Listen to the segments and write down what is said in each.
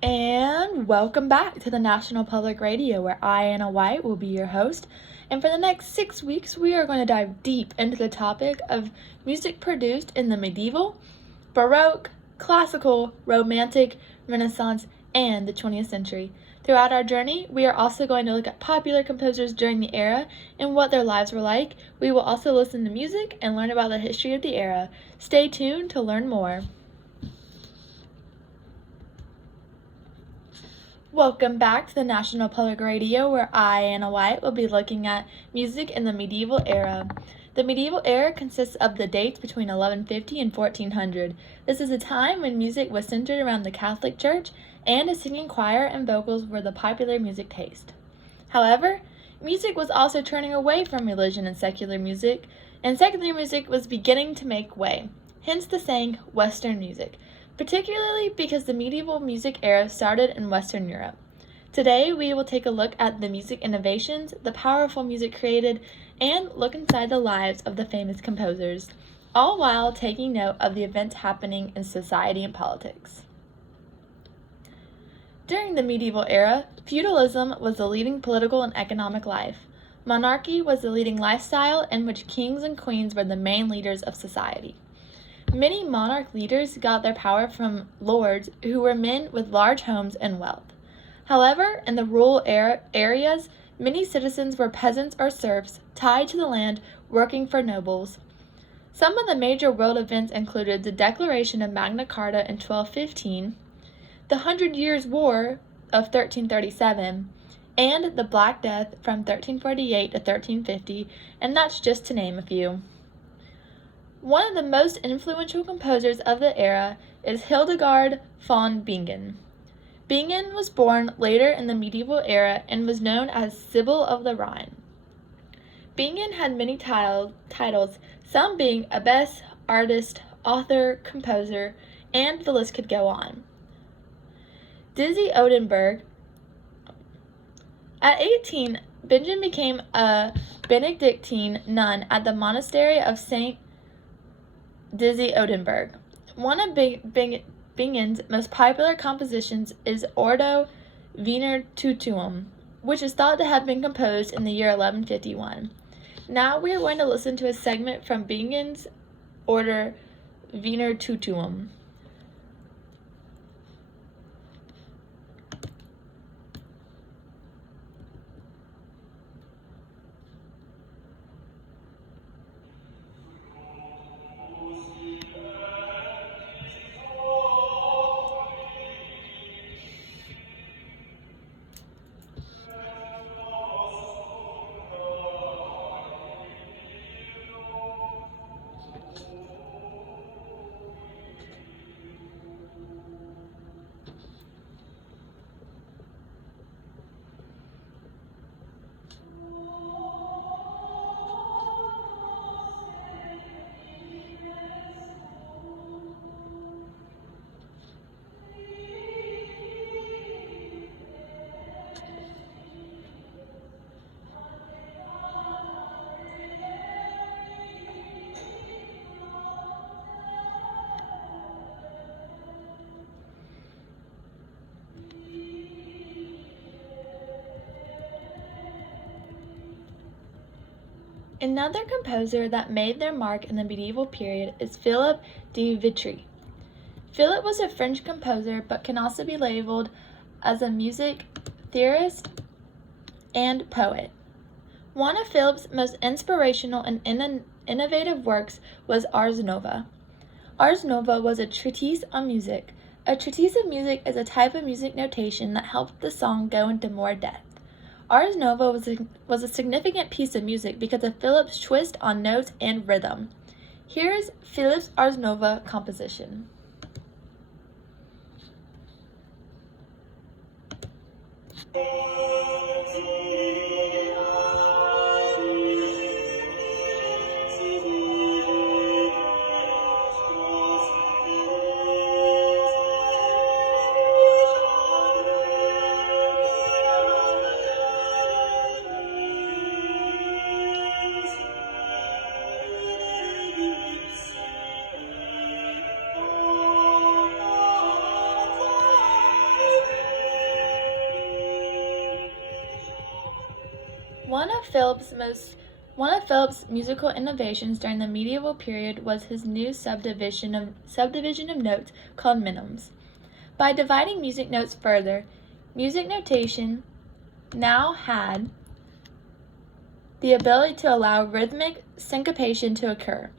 And welcome back to the National Public Radio, where I, Anna White, will be your host. And for the next 6 weeks, we are going to dive deep into the topic of music produced in the medieval, Baroque, classical, romantic, Renaissance, and the 20th century. Throughout our journey, we are also going to look at popular composers during the era and what their lives were like. We will also listen to music and learn about the history of the era. Stay tuned to learn more. Welcome back to the National Public Radio, where I, Anna White, will be looking at music in the medieval era. The medieval era consists of the dates between 1150 and 1400. This is a time when music was centered around the Catholic Church, and a singing choir and vocals were the popular music taste. However, music was also turning away from religion and secular music was beginning to make way, hence the saying Western music, particularly because the medieval music era started in Western Europe. Today, we will take a look at the music innovations, the powerful music created, and look inside the lives of the famous composers, all while taking note of the events happening in society and politics. During the medieval era, feudalism was the leading political and economic life. Monarchy was the leading lifestyle in which kings and queens were the main leaders of society. Many monarch leaders got their power from lords who were men with large homes and wealth. However, in the rural areas, many citizens were peasants or serfs tied to the land working for nobles. Some of the major world events included the Declaration of Magna Carta in 1215, the Hundred Years' War of 1337, and the Black Death from 1348 to 1350, and that's just to name a few. One of the most influential composers of the era is Hildegard von Bingen. Bingen was born later in the medieval era and was known as Sibyl of the Rhine. Bingen had many titles, some being abbess, artist, author, composer, and the list could go on. Dizzy Odenberg. At 18, Bingen became a Benedictine nun at the monastery of St. Dizzy Odenberg. One of Bingen's most popular compositions is Ordo Wiener Tutuum, which is thought to have been composed in the year 1151. Now we are going to listen to a segment from Bingen's Order Wiener Tutuum. Another composer that made their mark in the medieval period is Philip de Vitry. Philip was a French composer, but can also be labeled as a music theorist and poet. One of Philip's most inspirational and innovative works was Ars Nova. Ars Nova was a treatise on music. A treatise of music is a type of music notation that helps the song go into more depth. Ars Nova was a significant piece of music because of Philip's twist on notes and rhythm. Here is Philip's Ars Nova composition. One of Philip's musical innovations during the medieval period was his new subdivision of notes called minims. By dividing music notes further, music notation now had the ability to allow rhythmic syncopation to occur.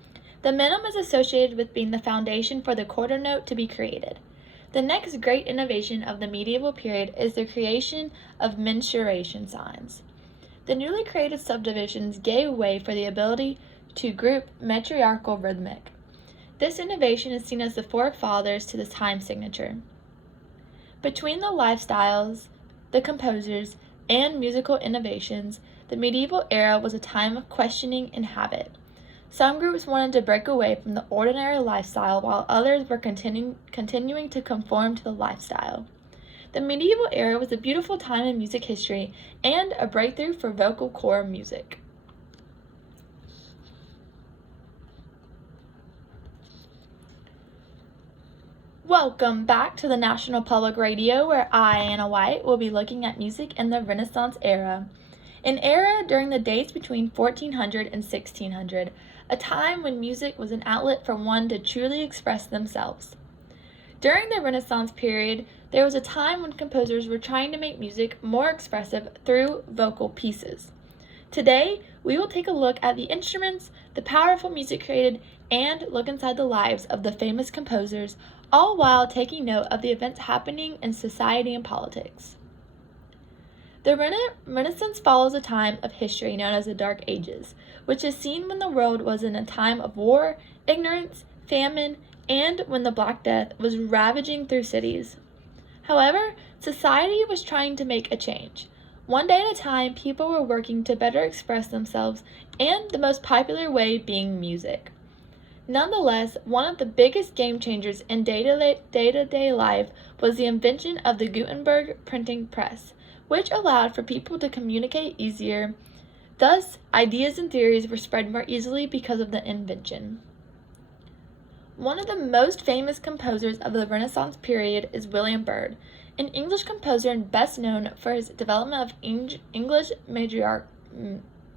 The minim is associated with being the foundation for the quarter note to be created. The next great innovation of the medieval period is the creation of mensuration signs. The newly created subdivisions gave way for the ability to group matriarchal rhythmic. This innovation is seen as the forefathers to the time signature. Between the lifestyles, the composers, and musical innovations, the medieval era was a time of questioning and habit. Some groups wanted to break away from the ordinary lifestyle while others were continuing to conform to the lifestyle. The medieval era was a beautiful time in music history and a breakthrough for vocal core music. Welcome back to the National Public Radio, where I, Anna White, will be looking at music in the Renaissance era. An era during the dates between 1400 and 1600, a time when music was an outlet for one to truly express themselves. During the Renaissance period, there was a time when composers were trying to make music more expressive through vocal pieces. Today, we will take a look at the instruments, the powerful music created, and look inside the lives of the famous composers, all while taking note of the events happening in society and politics. The Renaissance follows a time of history known as the Dark Ages, which is seen when the world was in a time of war, ignorance, famine, and when the Black Death was ravaging through cities. However, society was trying to make a change. One day at a time, people were working to better express themselves, and the most popular way being music. Nonetheless, one of the biggest game changers in day-to-day life was the invention of the Gutenberg printing press, which allowed for people to communicate easier. Thus, ideas and theories were spread more easily because of the invention. One of the most famous composers of the Renaissance period is William Byrd, an English composer and best known for his development of English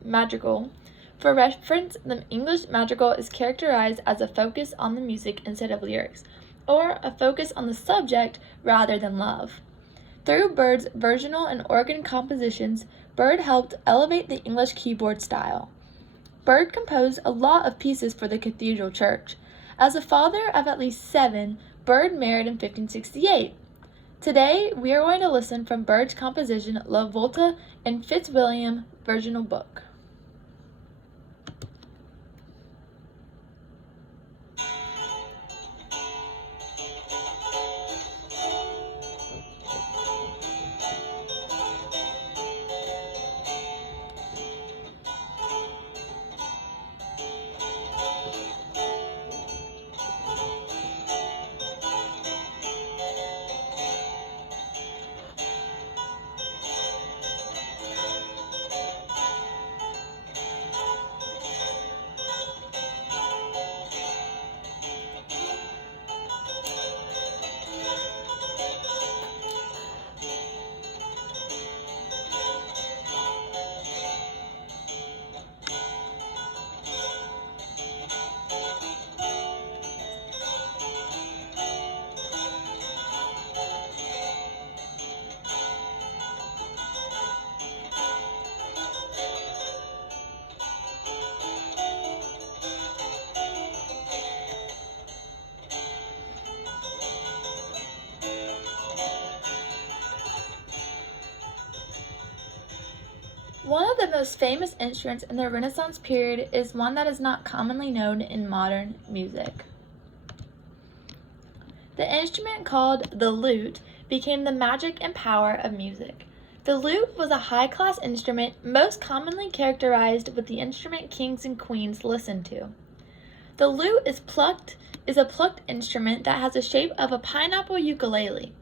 madrigal. For reference, the English madrigal is characterized as a focus on the music instead of lyrics, or a focus on the subject rather than love. Through Byrd's virginal and organ compositions, Byrd helped elevate the English keyboard style. Byrd composed a lot of pieces for the cathedral church. As a father of at least 7, Byrd married in 1568. Today, we are going to listen from Byrd's composition La Volta in Fitzwilliam Virginal Book. One of the most famous instruments in the Renaissance period is one that is not commonly known in modern music. The instrument called the lute became the magic and power of music. The lute was a high-class instrument most commonly characterized with the instrument kings and queens listened to. The lute is a plucked instrument that has the shape of a pineapple ukulele.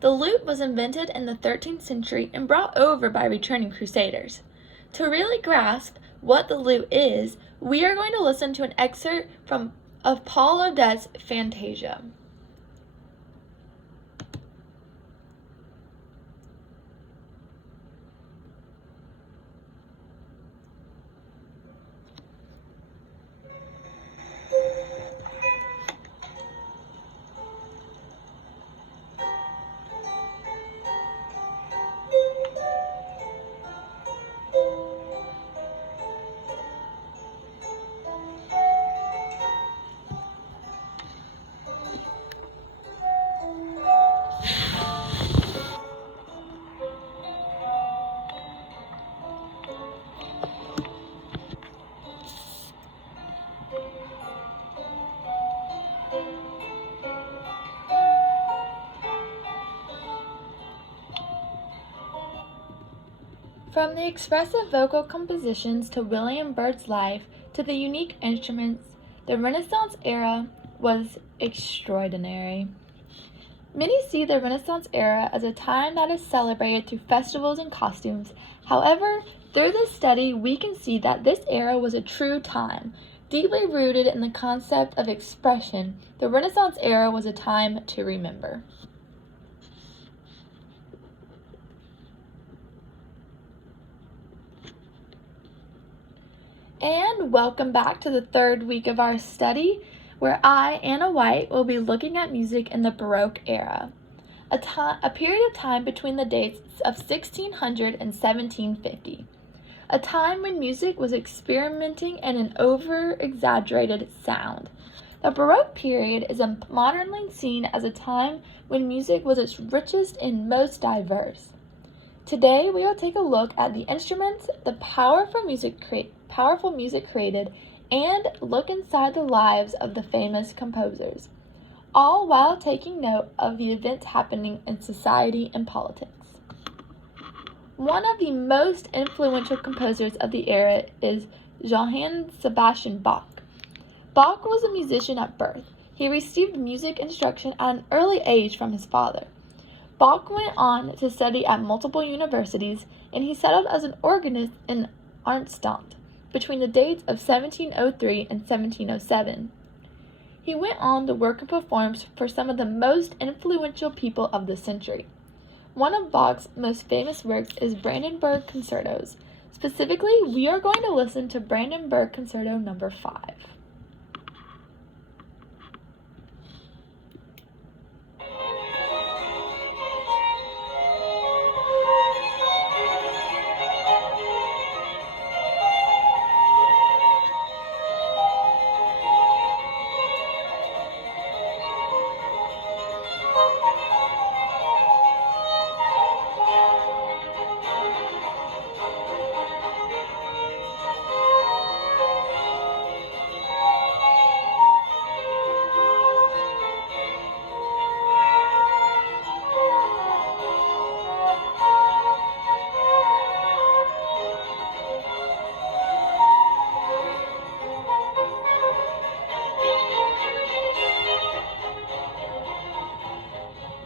The lute was invented in the 13th century and brought over by returning crusaders. To really grasp what the lute is, we are going to listen to an excerpt of Paul Odet's Fantasia. From the expressive vocal compositions to William Byrd's life to the unique instruments, the Renaissance era was extraordinary. Many see the Renaissance era as a time that is celebrated through festivals and costumes. However, through this study, we can see that this era was a true time. Deeply rooted in the concept of expression, the Renaissance era was a time to remember. And welcome back to the third week of our study, where I, Anna White, will be looking at music in the Baroque era, a period of time between the dates of 1600 and 1750, a time when music was experimenting in an over-exaggerated sound. The Baroque period is modernly seen as a time when music was its richest and most diverse. Today, we will take a look at the instruments, the powerful music created, and look inside the lives of the famous composers, all while taking note of the events happening in society and politics. One of the most influential composers of the era is Johann Sebastian Bach. Bach was a musician at birth. He received music instruction at an early age from his father. Bach went on to study at multiple universities, and he settled as an organist in Arnstadt between the dates of 1703 and 1707. He went on to work and perform for some of the most influential people of the century. One of Bach's most famous works is Brandenburg Concertos. Specifically, we are going to listen to Brandenburg Concerto No. 5.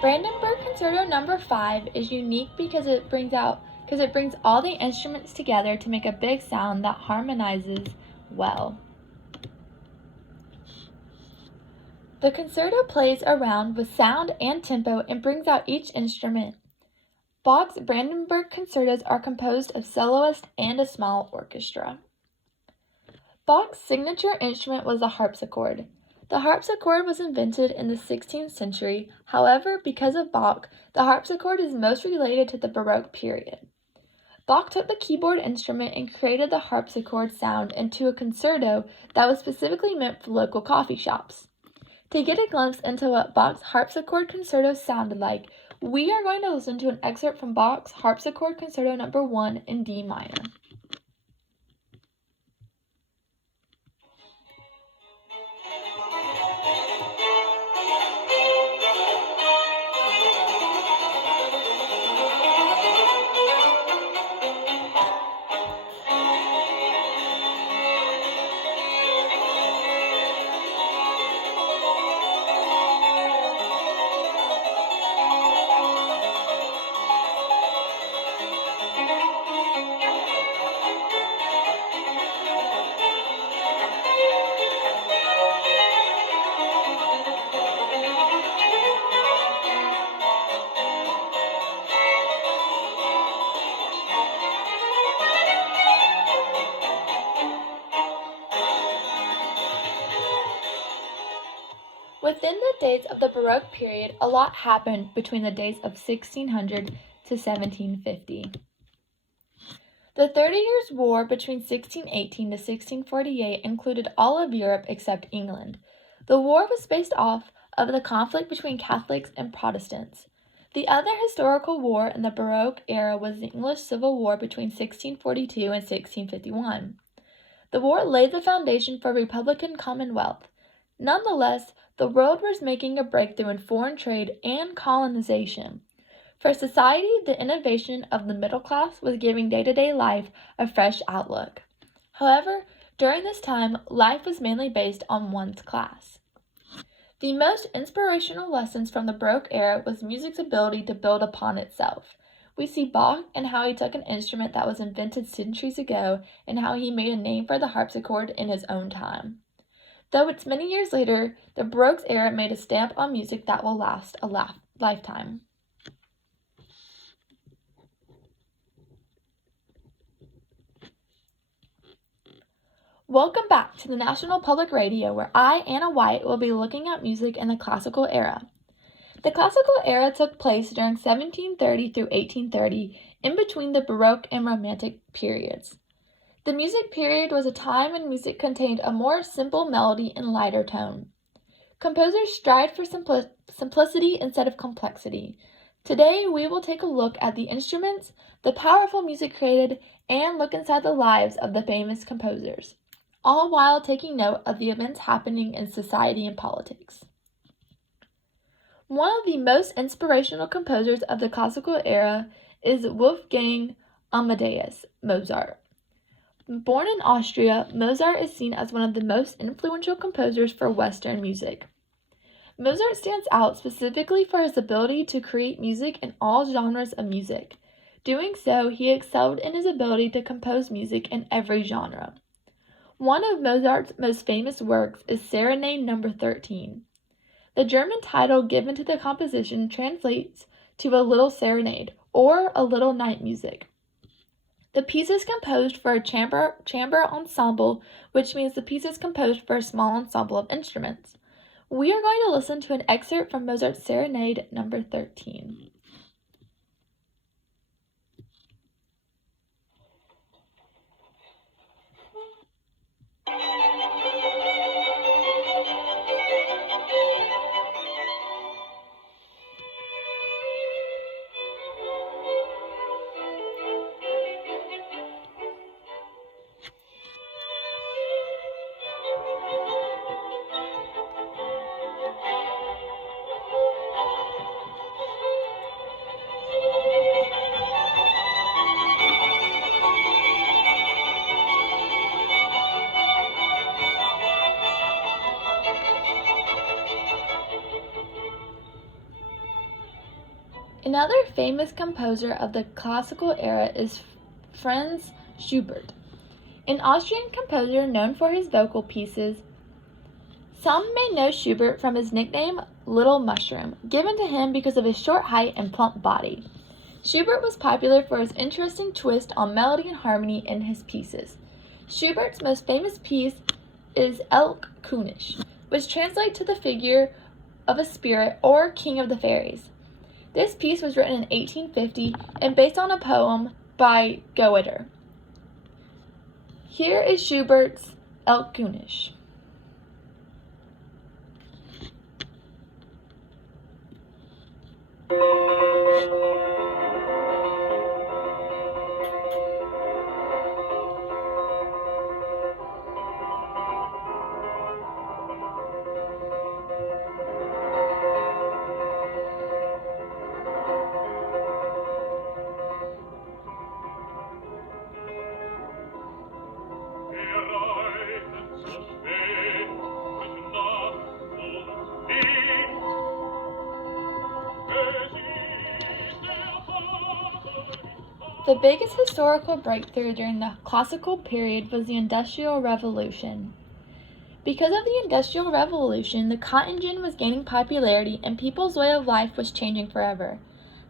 Brandenburg Concerto No. 5 is unique because it brings all the instruments together to make a big sound that harmonizes well. The concerto plays around with sound and tempo and brings out each instrument. Bach's Brandenburg concertos are composed of soloists and a small orchestra. Bach's signature instrument was the harpsichord. The harpsichord was invented in the 16th century. However, because of Bach, the harpsichord is most related to the Baroque period. Bach took the keyboard instrument and created the harpsichord sound into a concerto that was specifically meant for local coffee shops. To get a glimpse into what Bach's harpsichord concerto sounded like, we are going to listen to an excerpt from Bach's Harpsichord Concerto No. 1 in D minor. Within the dates of the Baroque period, a lot happened between the dates of 1600 to 1750. The 30 Years' War between 1618 to 1648 included all of Europe except England. The war was based off of the conflict between Catholics and Protestants. The other historical war in the Baroque era was the English Civil War between 1642 and 1651. The war laid the foundation for a Republican Commonwealth. Nonetheless, the world was making a breakthrough in foreign trade and colonization. For society, the innovation of the middle class was giving day-to-day life a fresh outlook. However, during this time, life was mainly based on one's class. The most inspirational lessons from the Baroque era was music's ability to build upon itself. We see Bach and how he took an instrument that was invented centuries ago and how he made a name for the harpsichord in his own time. Though it's many years later, the Baroque era made a stamp on music that will last a lifetime. Welcome back to the National Public Radio, where I, Anna White, will be looking at music in the classical era. The classical era took place during 1730 through 1830, in between the Baroque and Romantic periods. The music period was a time when music contained a more simple melody and lighter tone. Composers strived for simplicity instead of complexity. Today, we will take a look at the instruments, the powerful music created, and look inside the lives of the famous composers, all while taking note of the events happening in society and politics. One of the most inspirational composers of the classical era is Wolfgang Amadeus Mozart. Born in Austria, Mozart is seen as one of the most influential composers for Western music. Mozart stands out specifically for his ability to create music in all genres of music. Doing so, he excelled in his ability to compose music in every genre. One of Mozart's most famous works is Serenade No. 13. The German title given to the composition translates to a little serenade, or a little night music. The piece is composed for a chamber ensemble, which means the piece is composed for a small ensemble of instruments. We are going to listen to an excerpt from Mozart's Serenade No. 13. Another famous composer of the classical era is Franz Schubert, an Austrian composer known for his vocal pieces. Some may know Schubert from his nickname Little Mushroom, given to him because of his short height and plump body. Schubert was popular for his interesting twist on melody and harmony in his pieces. Schubert's most famous piece is Elk König, which translates to the figure of a spirit or king of the fairies. This piece was written in 1850 and based on a poem by Goethe. Here is Schubert's Elk König. The biggest historical breakthrough during the classical period was the Industrial Revolution. Because of the Industrial Revolution, the cotton gin was gaining popularity and people's way of life was changing forever.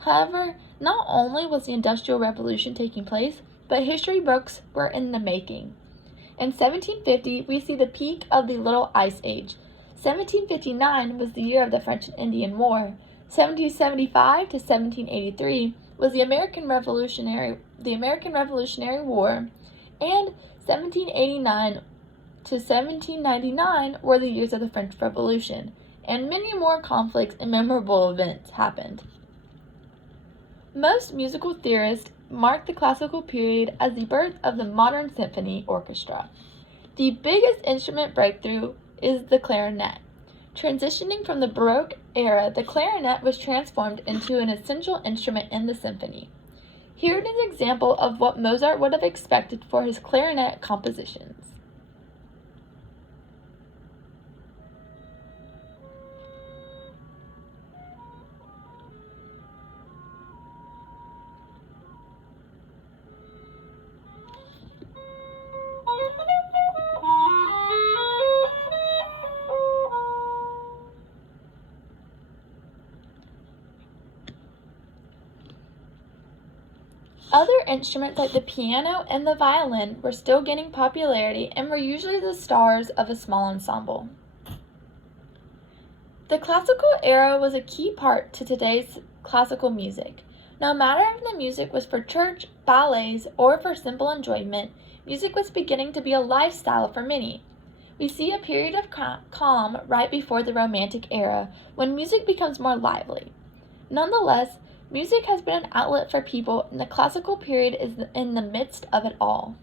However, not only was the Industrial Revolution taking place, but history books were in the making. In 1750, we see the peak of the Little Ice Age. 1759 was the year of the French and Indian War. 1775 to 1783 was the American Revolutionary War, and 1789 to 1799 were the years of the French Revolution, and many more conflicts and memorable events happened. Most musical theorists mark the classical period as the birth of the modern symphony orchestra. The biggest instrument breakthrough is the clarinet. Transitioning from the Baroque era, the clarinet was transformed into an essential instrument in the symphony. Here is an example of what Mozart would have expected for his clarinet compositions. Other instruments like the piano and the violin were still gaining popularity and were usually the stars of a small ensemble. The classical era was a key part to today's classical music. No matter if the music was for church, ballets, or for simple enjoyment, music was beginning to be a lifestyle for many. We see a period of calm right before the Romantic era, when music becomes more lively. Nonetheless, music has been an outlet for people, and the classical period is in the midst of it all.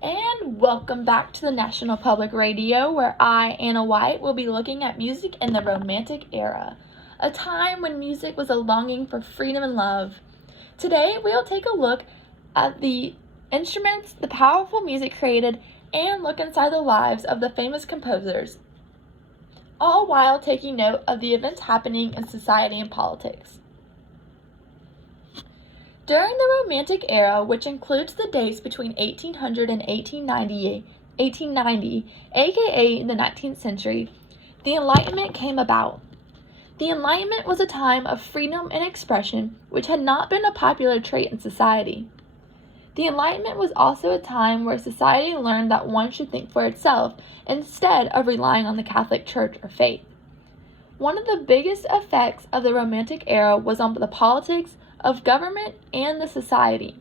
And welcome back to the National Public Radio, where I, Anna White, will be looking at music in the Romantic era, a time when music was a longing for freedom and love. Today, we'll take a look at the instruments, the powerful music created, and look inside the lives of the famous composers, all while taking note of the events happening in society and politics. During the Romantic era, which includes the dates between 1800 and 1890, aka the 19th century, the Enlightenment came about. The Enlightenment was a time of freedom and expression, which had not been a popular trait in society. The Enlightenment was also a time where society learned that one should think for itself instead of relying on the Catholic Church or faith. One of the biggest effects of the Romantic era was on the politics of government and the society.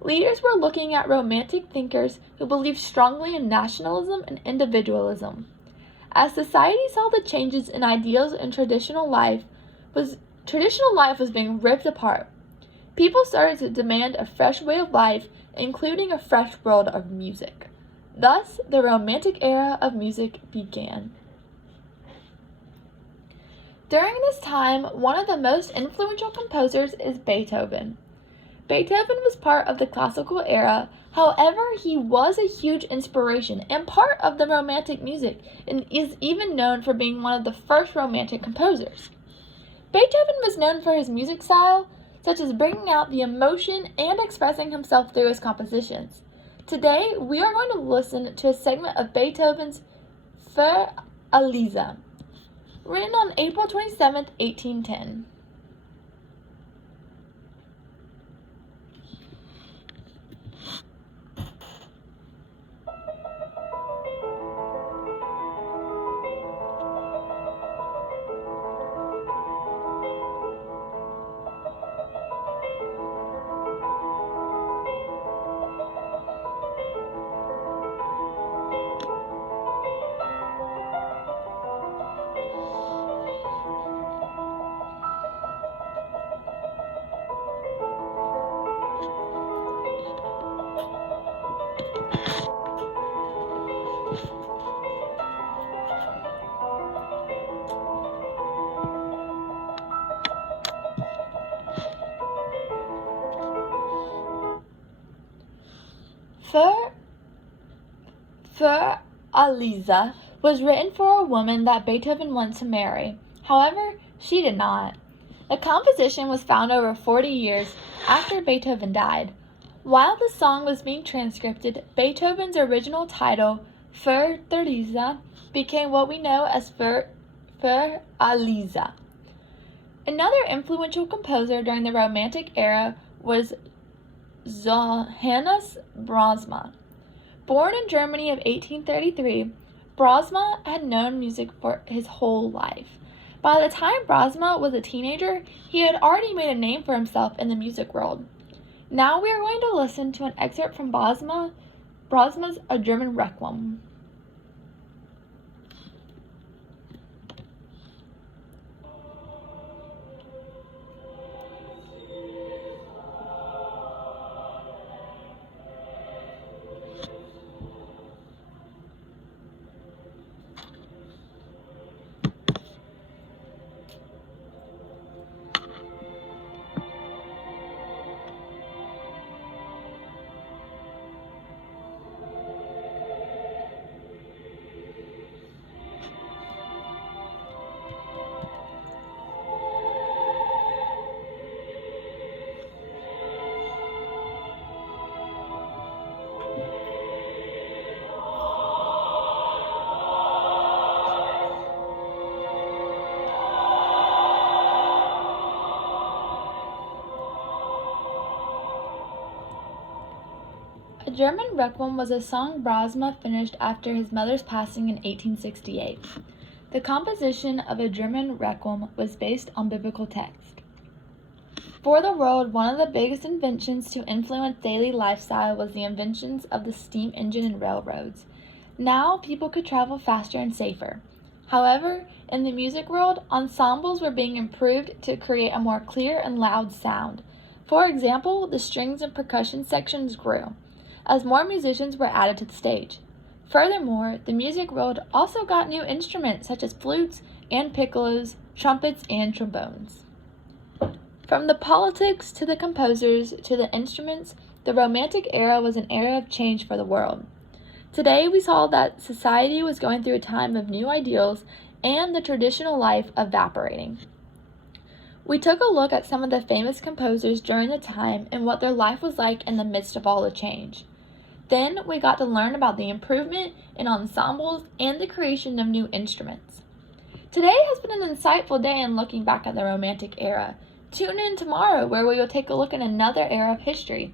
Leaders were looking at Romantic thinkers who believed strongly in nationalism and individualism. As society saw the changes in ideals and traditional life was being ripped apart. People started to demand a fresh way of life, including a fresh world of music. Thus, the Romantic era of music began. During this time, one of the most influential composers is Beethoven. Beethoven was part of the classical era, however, he was a huge inspiration and part of the Romantic music, and is even known for being one of the first Romantic composers. Beethoven was known for his music style, such as bringing out the emotion and expressing himself through his compositions. Today, we are going to listen to a segment of Beethoven's Für Elisa, written on April 27, 1810. Für Elisa was written for a woman that Beethoven wanted to marry. However, she did not. The composition was found over 40 years after Beethoven died. While the song was being transcribed, Beethoven's original title, Für Theresa, became what we know as Für Elisa. Another influential composer during the Romantic era was Johannes Brahms. Born in Germany of 1833, Brahms had known music for his whole life. By the time Brahms was a teenager, he had already made a name for himself in the music world. Now we are going to listen to an excerpt from Brahms' A German Requiem. German Requiem was a song Brahms finished after his mother's passing in 1868. The composition of a German Requiem was based on biblical text. For the world, one of the biggest inventions to influence daily lifestyle was the inventions of the steam engine and railroads. Now, people could travel faster and safer. However, in the music world, ensembles were being improved to create a more clear and loud sound. For example, the strings and percussion sections grew, as more musicians were added to the stage. Furthermore, the music world also got new instruments such as flutes and piccolos, trumpets, and trombones. From the politics to the composers to the instruments, the Romantic era was an era of change for the world. Today we saw that society was going through a time of new ideals and the traditional life evaporating. We took a look at some of the famous composers during the time and what their life was like in the midst of all the change. Then we got to learn about the improvement in ensembles and the creation of new instruments. Today has been an insightful day in looking back at the Romantic era. Tune in tomorrow where we will take a look at another era of history.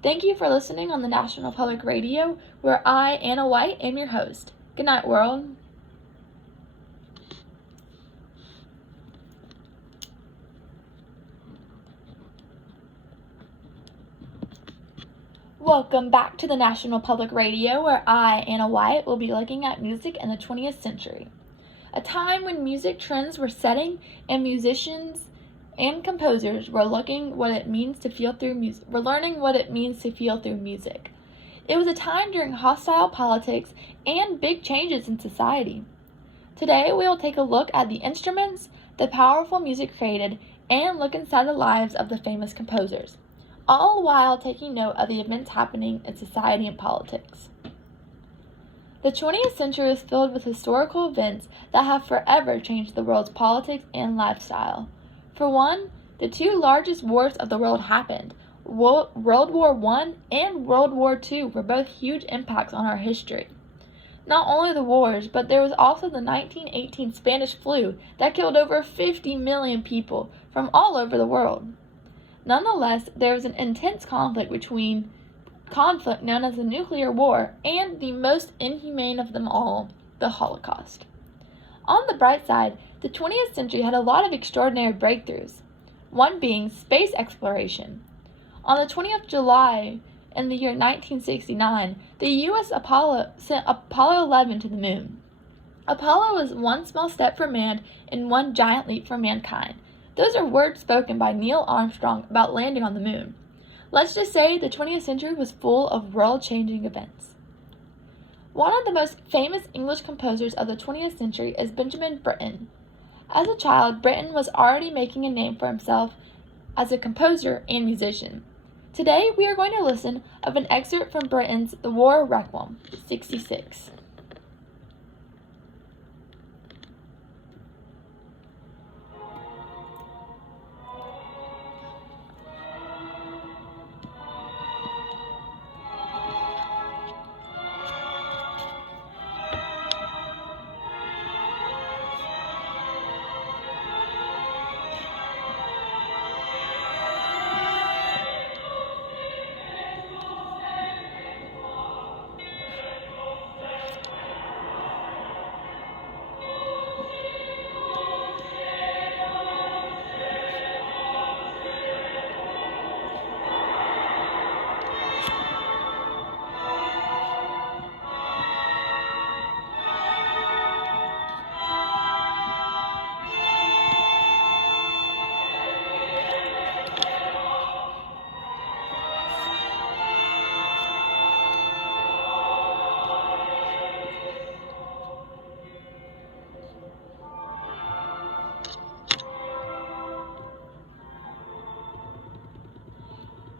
Thank you for listening on the National Public Radio, where I, Anna White, am your host. Good night, world. Welcome back to the National Public Radio, where I, Anna White, will be looking at music in the 20th century. A time when music trends were setting and musicians and composers were learning what it means to feel through music. It was a time during hostile politics and big changes in society. Today we will take a look at the instruments, the powerful music created, and look inside the lives of the famous composers, all while taking note of the events happening in society and politics. The 20th century is filled with historical events that have forever changed the world's politics and lifestyle. For one, the two largest wars of the world happened. World War I and World War II were both huge impacts on our history. Not only the wars, but there was also the 1918 Spanish flu that killed over 50 million people from all over the world. Nonetheless, there was an intense conflict known as the nuclear war and the most inhumane of them all, the Holocaust. On the bright side, the 20th century had a lot of extraordinary breakthroughs, one being space exploration. On the 20th of July in the year 1969, the U.S. sent Apollo 11 to the moon. Apollo was one small step for man and one giant leap for mankind. Those are words spoken by Neil Armstrong about landing on the moon. Let's just say the 20th century was full of world-changing events. One of the most famous English composers of the 20th century is Benjamin Britten. As a child, Britten was already making a name for himself as a composer and musician. Today, we are going to listen of an excerpt from Britten's The War Requiem, 66.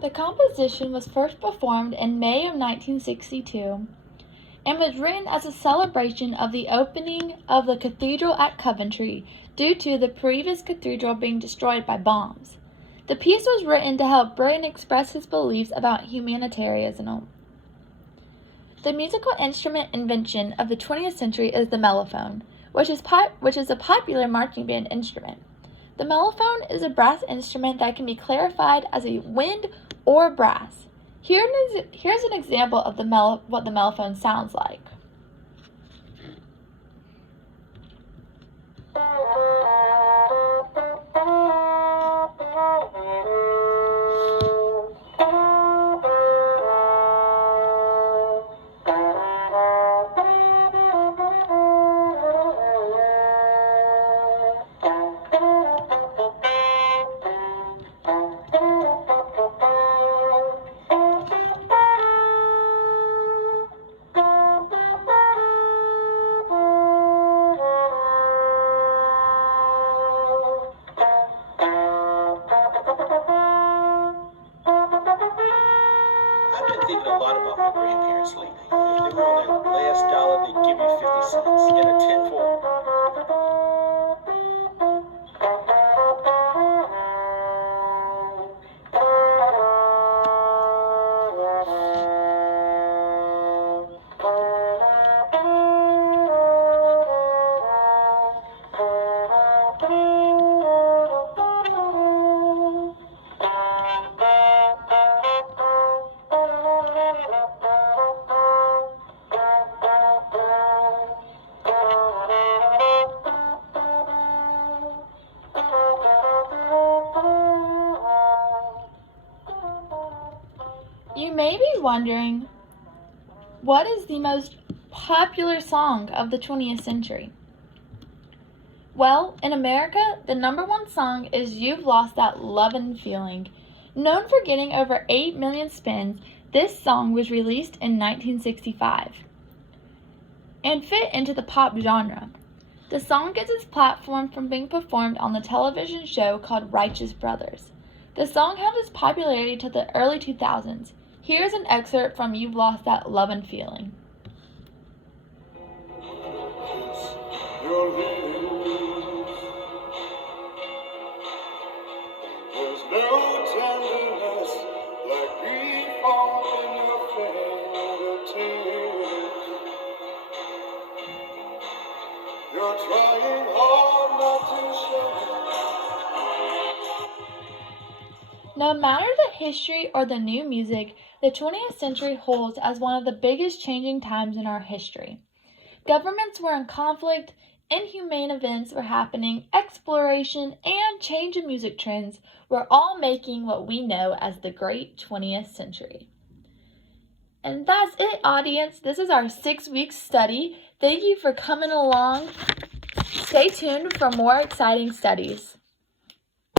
The composition was first performed in May of 1962 and was written as a celebration of the opening of the cathedral at Coventry due to the previous cathedral being destroyed by bombs. The piece was written to help Britten express his beliefs about humanitarianism. The musical instrument invention of the 20th century is the mellophone, which is a popular marching band instrument. The mellophone is a brass instrument that can be clarified as a wind or brass. Here's an example of what the mellophone sounds like. I've been thinking a lot about my grandparents lately. If they were on their last dollar, they'd give you 50 cents and a tin for You may be wondering, what is the most popular song of the 20th century? Well, in America, the #1 song is You've Lost That Lovin' Feeling. Known for getting over 8 million spins, this song was released in 1965 and fit into the pop genre. The song gets its platform from being performed on the television show called Righteous Brothers. The song held its popularity to the early 2000s. Here's an excerpt from You've Lost That Lovin' Feeling. There's no tenderness like grief all in your fingertips. You're trying hard not to show it. No matter the history or the new music, the 20th century holds as one of the biggest changing times in our history. Governments were in conflict, inhumane events were happening, exploration, and change in music trends were all making what we know as the Great 20th Century. And that's it, audience. This is our 6-week study. Thank you for coming along. Stay tuned for more exciting studies.